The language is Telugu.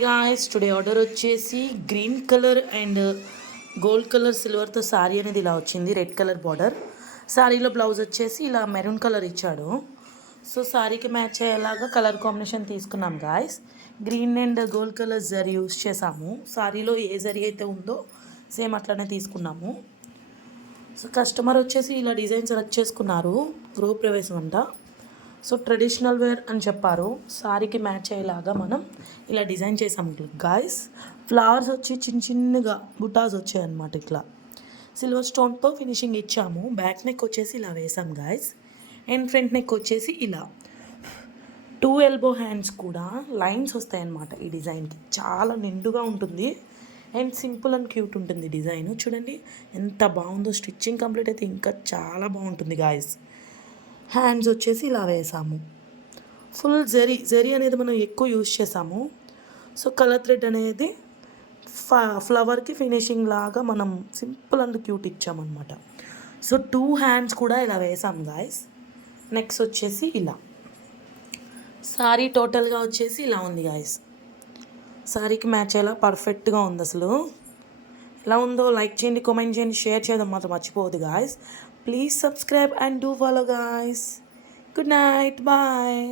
గాయస్ టుడే ఆర్డర్ వచ్చేసి green colour and gold colour సిల్వర్తో శారీ అనేది ఇలా వచ్చింది. రెడ్ కలర్ బార్డర్ శారీలో బ్లౌజ్ వచ్చేసి ఇలా మెరూన్ కలర్ ఇచ్చాడు. సో శారీకి మ్యాచ్ అయ్యేలాగా కలర్ కాంబినేషన్ తీసుకున్నాం guys. Green and gold colour జరీ యూస్ చేసాము. శారీలో ఏ జరీ అయితే ఉందో సేమ్ అట్లనే తీసుకున్నాము. సో కస్టమర్ వచ్చేసి ఇలా డిజైన్ సెలెక్ట్ చేసుకున్నారు. గృహప్రవేశం అంట. సో ట్రెడిషనల్ వేర్ అని చెప్పారు. శారీకి మ్యాచ్ అయ్యేలాగా మనం ఇలా డిజైన్ చేసాం గాయస్. ఫ్లవర్స్ వచ్చి చిన్న చిన్నగా బుటాస్ వచ్చాయన్నమాట. ఇట్లా సిల్వర్ స్టోన్తో ఫినిషింగ్ ఇచ్చాము. బ్యాక్ నెక్ వచ్చేసి ఇలా వేసాం గాయస్. అండ్ ఫ్రంట్ నెక్ వచ్చేసి ఇలా 2 ఎల్బో హ్యాండ్స్ కూడా లైన్స్ వస్తాయన్నమాట. ఈ డిజైన్కి చాలా నిండుగా ఉంటుంది అండ్ సింపుల్ అండ్ క్యూట్ ఉంటుంది డిజైన్. చూడండి ఎంత బాగుందో. స్టిచ్చింగ్ కంప్లీట్ అయితే ఇంకా చాలా బాగుంటుంది గాయస్. హ్యాండ్స్ వచ్చేసి ఇలా వేసాము. ఫుల్ జరీ అనేది మనం ఎక్కువ యూజ్ చేసాము. సో కలర్ థ్రెడ్ అనేది ఫ్లవర్కి ఫినిషింగ్ లాగా మనం సింపుల్ అండ్ క్యూట్ ఇచ్చామన్నమాట. సో 2 హ్యాండ్స్ కూడా ఇలా వేసాం గాయస్. నెక్స్ట్ వచ్చేసి ఇలా శారీ టోటల్గా వచ్చేసి ఇలా ఉంది గాయస్. శారీకి మ్యాచ్ అయ్యేలా పర్ఫెక్ట్గా ఉంది. అసలు ఎలా ఉందో లైక్ చేయండి, కామెంట్ చేయండి, షేర్ చేయడం మాత్రం మర్చిపోవద్దు guys. Please subscribe and do follow guys. Good night. Bye.